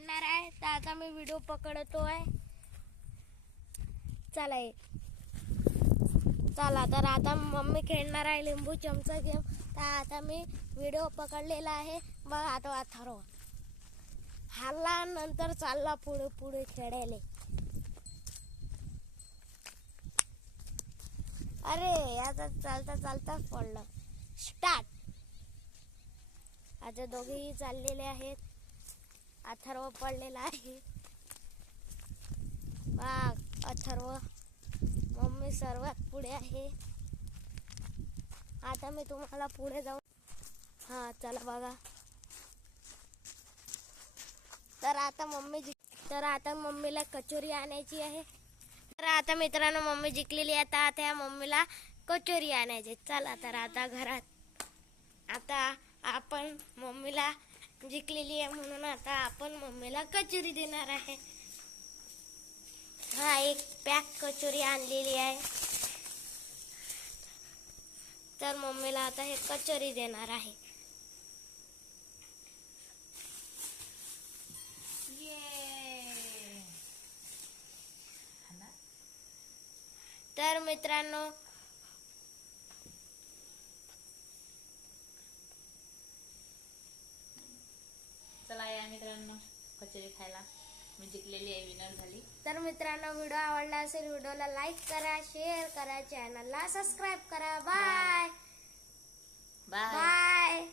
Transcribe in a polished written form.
खेळणार आहे, तर आता मी व्हिडिओ पकडतोय. चला तर आता मम्मी खेळणार आहे लिंबू चमचा गेम. तर आता मी व्हिडिओ पकडलेला आहे. मग आता अथर्व हल्ला नंतर चालला पुढे पुढे खेळायला. अरे आता चालता चालता पडलं. स्टार्ट. आता दोघेही चाललेले आहेत. अथर्व पडलेला आहे. बघ अथर्व, मम्मी सर्वात पुढे आहे. आता मी तुम्हाला पुढे जाऊन चला बघा. तर आता मम्मीला कचोरी आणायची आहे. तर आता मित्रांनो मम्मी जिंकलेली आहे. आता या मम्मीला कचोरी आणायची. चला तर आता घरात आता आपण मम्मीला जिंकलेली आहे म्हणून आता आपण मम्मीला कचोरी देणार आहे. एक पॅक कचोरी आणलेली आहे. तर मम्मीला आता हे कचोरी देणार आहे. तर मित्रांनो चला या मित्रांनो कचोरी खायला. मी जिंकलेली आहे, विनर झाली. तर मित्रांनो व्हिडिओ आवडला असेल व्हिडिओला लाईक करा, शेअर करा, चॅनलला सबस्क्राईब करा. Bye bye. बाय.